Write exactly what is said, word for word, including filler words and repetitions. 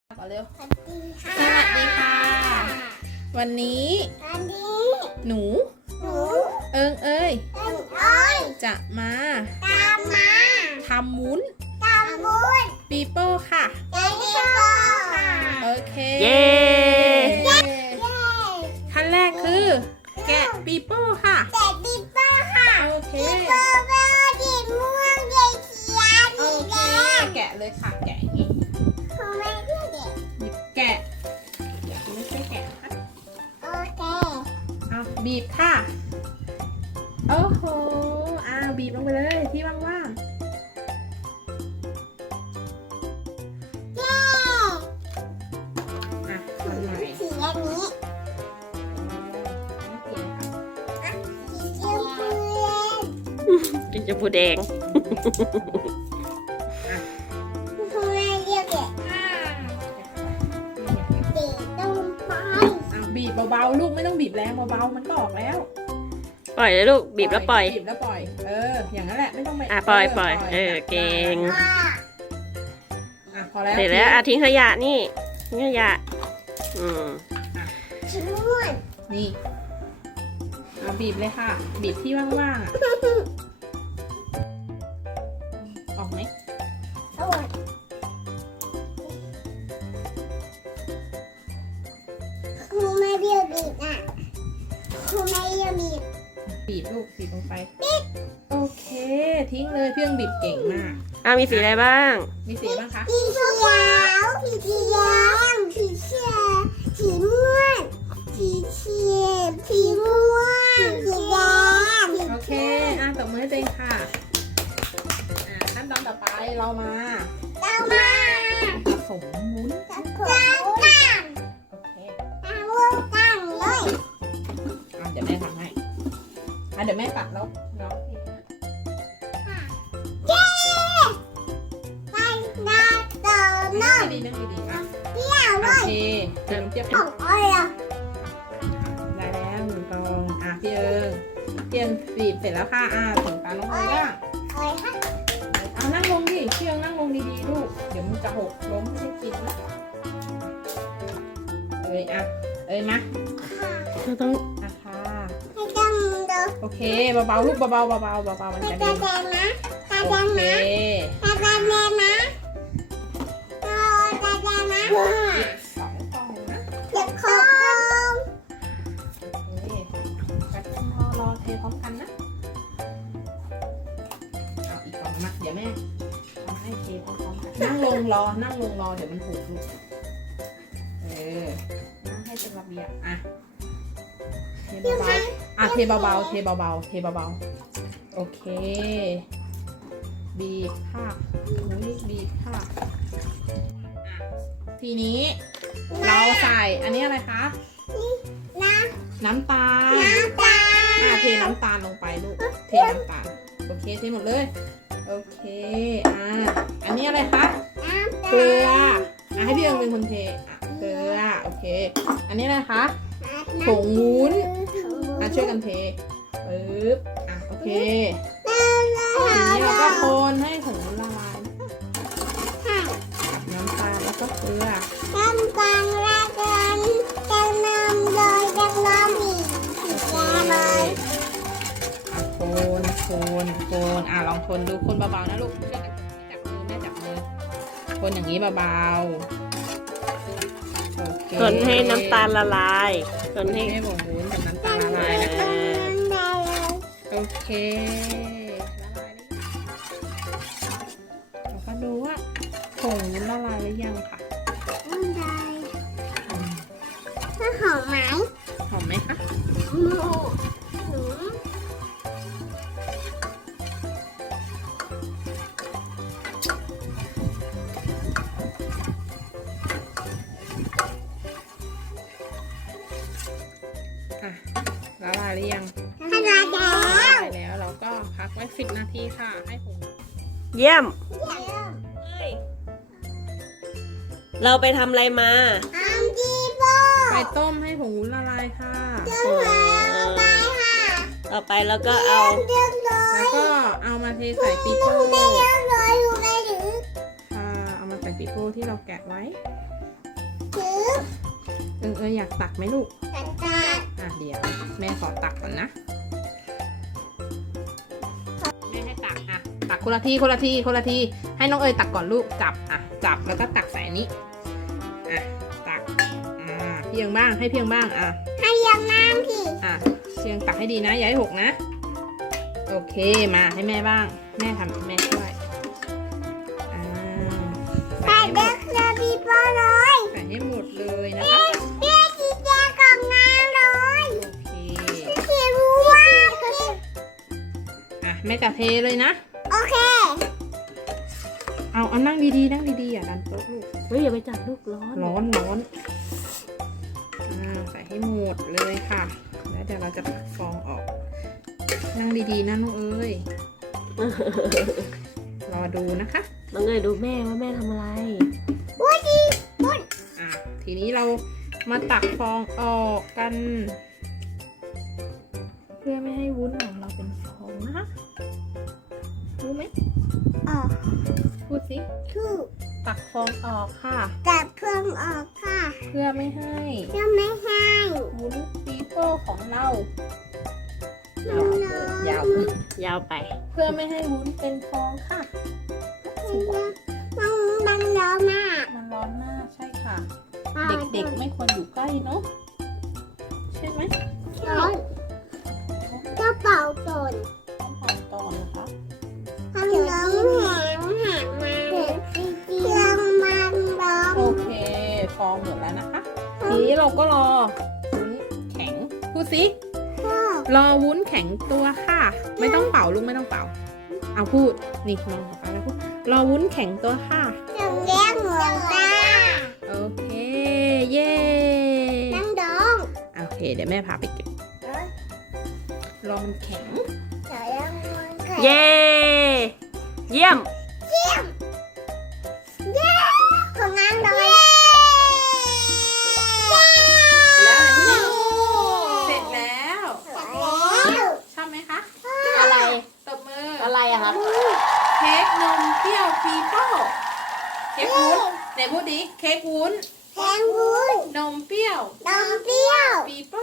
ก่อนเร็วสสวัสดีค่ะวัสดีค่ะ วันนี้วันนี้หนูหนูเอิงเอ้ยเป็นอ้อยจะมาตามมาทำวุ้นตามบุญปีโป้ค่ะใจดีพ่อค่ะโอเคเย้เย้ขั้นแรกคือ แกะปีโป้ค่ะแต่ดีพ่อค่ะโอเคดีพ่อแม่ดีม่วงดีเขียวโอดีเคแดงแกะเลยค่ะ แกะอย่างนี้พ่อแม่ดีเด็กหยิบแกะไม่ใช่แกะนะคะโอเคเอาบีบค่ะ โอ้โหอ่าบีบลงไปเลยที่ว่างเย้ๆอ่ะเอาหน่อยสีอันนี้สีชมพูเล่นกินชมพูแดงพ่อแม่เรียกเด็กสีต้มไปอ่ะบีบเบาๆลูกไม่ต้องบีบแรงเบาๆมันก็ออกแล้วปล่อยเลยลูก บีบแล้วปล่อยบีบแล้วปล่อย เออ อย่างนั้นแหละ ไม่ต้องไปอ่ะปล่อยปล่อยเออเก่งพ่ออ่ะพอแล้วเสร็จแล้วอ่ะทิ้งขยะนี่ ทิ้งขยะ อืมชิ้นม่วนนี่เอาบีบเลยค่ะ บีบที่ว่างๆอ่ะ ออกไหมโอ้ยครูไม่เรียกบีบอ่ะครูไม่เรียกบีบบีบลูก บีบลงไป โอเค ทิ้งเลยเพื่องบีบเก่งมากอ่ะมีสีอะไรบ้างมีสีบ้างคะสีเขียวสีเขียวสีเขียวสีม่วงสีเขียวสีม่วงสีแดงโอเค อ่ะตบมือให้ตัวเองค่ะ อ่ะขั้นตอนต่อไปเรามาเรามาผสมวุ้นจับกันโอเคเอาวุ้นกันเลยอ่ะเดี๋ยวแม่ทำให้ อ่ะเดี๋ยวแม่ตัดแล้วร้องเพลงนะเย้ไปดาต่อนั่น้งดีๆนั่งดีๆอ่ะำเปรี้ยวเลโอย เคเดี๋ยวน้ำเจี๊ยบของอ้อยอ่ะได้แล้วหนึ่งกองอ่ะพี่เอิงพี่เอิงบีบเสร็จแล้วค่ะอ่ะถึงตาน้องเอิงอ่ะอ้อยฮะเอานั่งลงดิพี่เอิงนั่งลงดีๆลูกเดี๋ยวมันจะหกล้มไม่ได้กินนะเอ้ยอ่ะเอ้ยมาเราต้องอ่ะค่ะให้จังดูโอเคเบาๆลูกเบาๆเบาๆเบาๆมันให้จะตาเด้งแดงนะตาโอแดงเคนะตาแดงนะโอ้ตาแดงนะสองกองนะเด็กของโอเคแป๊บนึงรอรอเทพร้อมกันนะเอาอีกกองมาเดี๋ยวแม่ทำให้เทพร้อมๆกันนั่งลงรอนั่งลงรอเดี๋ยวมันถูกลูกเออนั่งให้เป็นระเบียบอ่ะเทเบาๆอ่ะเทเบาๆเทเบาๆเทเบาๆโอเคบีบค่ะอุ้ยบีบค่ะอ่ะทีนี้เราใส่อันนี้อะไรคะน้น้ำตาลำน้ำตาลอ่ะเทน้ำตาลลงไปลูก เทน้ำตาล โอเคเทหมดเลย โอเค อ่า อันนี้อะไรคะน้ำตาลเกลือ อ่ะให้พี่เอิงเป็นคนเท อ่ะ เกลือ โอเค อันนี้อะไรคะผงวุ้น อ่ะช่วยกันเทปึ๊บ อ่ะโอเค ทีนี้เราก็คนให้ผงวุ้นละลายน้ำตาลแล้วก็เกลือน้ำตาลละกันจังน้ำเลยจังน้ำอีกสีแดงเลยอ่ะคนคนคนอ่ะลองคนดูคนเบาๆนะลูกช่วยกันจับมือแม่จับมือคนอย่างนี้เบาๆโอเคคนให้น้ำตาลละลาย คนให้ให้ผงวุ้นกับน้ำตาลละลายนะคะ โอเคละลายแล้วเราก็ดูว่าผงวุ้นละลายหรือยังค่ะน้ำได้ถ้าหอมไหมหอมไหมคะหมูหนูอ่ะละลายหรือยังถ้าได้แล้ละวลายแล้วเราก็พักไว้สิบนาทีค่ะ ให้ผงเยี่ยม เราไปทำอะไรมาอันดีโบไปต้มให้ผงวุ้นละลายค่ะเจ้าหาไปค่ะต่อไปแล้วก็เอาเดือดเลแล้วยก็เอามาเทใส่ปีโป้ไม่เยอะเลยอยู่ในหรือค่ะเอามาใส่ปีโป้ที่เราแกะไว้อเออเอออยากตักไหมลูกตัดตัดอ่ะเดี๋ยวแม่ขอตักก่อนนะแม่ให้ตักอ่ะตักคนละทีคนละทีคนละทีให้น้องเอ๋ยตักก่อนลูกจับอ่ะจับแล้วก็ตักใส่อันนี้อ่ะตักอ่าเพียงบ้างให้เพียงบ้างอ่ะให้ยังน้ำพี่อ่ะเพียงตักให้ดีนะอย่าให้หกนะโอเคมาให้แม่บ้างแม่ทำแม่ช่วยอ่าใส่ใส่ให้หมเด็ดกเลยพี่ป้าเลยใส่ให้หมดเลยนะคะเบี้ยสีแดงของน้ำเลยโอเคสีม่วงอ่ะแม่จะเทเลยนะโอเคเอาเอานั่งดีๆนั่งดีๆอย่าดันโต๊ะลูกเฮ้ยอย่าไปจับลูกร้อนร้อนร้อนอ่าใส่ให้หมดเลยค่ะ แล้วเดี๋ยวเราจะตักฟองออก นั่งดีๆนะน้องเอ้ย รอดูนะคะน้องเอ๋ยดูแม่ว่าแม่ทำอะไรวุ้ยดีวุ้ยอ่ะทีนี้เรามาตักฟองออกกัน เพื่อไม่ให้วุ้นของเราเป็นฟองนะคะรู้ไหมออกพูดสิถูกตักฟองออกค่ะตัดเครื่องออกค่ะเพื่อไม่ให้จะไม่ให้วุ้นปีโป้ของเราน้ยาวองขึ้นยาวไปเพื่อไม่ให้วุ้นเป็นฟองค่ะน้องบังร้อนมากมันร้อนมากใช่ค่ะ เด็กๆไม่ควรอยู่ใกล้เนาะใช่ไหมๆร้อนกระเป๋าตนต้องเป่าต่อนะคะทำน้องแหงแหงมาเครื่องมันร้อนโอเคฟองหมดแล้วนะคะ ทีนี้เราก็รอวุ้นแข็งพูดสิพ่อรอวุ้นแข็งตัวค่ะ ไม่ต้องเป่าลูกไม่ต้องเป่า เอาพูดนี่มองออกไปแล้วพูดรอวุ้นแข็งตัวค่ะจะเลี้ยงหัวตาโอเคเย้นั่งดองโอเคเดี๋ยวแม่พาไปเก็บรอมันแข็งจะเลี้ยงหัวไข่เย้ เยี่ยมเยี่ยมเย้ของนั่งดองแล้วเสร็จแล้วแล้วชอบไหมคะอะไรตบมืออะไรอะครับเค้กนมเปรี้ยวปีโป้เค้กวุ้นไหนพูดดิเค้กวุ้นแพงวุ้นนมเปรี้ยวดองเปรี้ยวปีโป้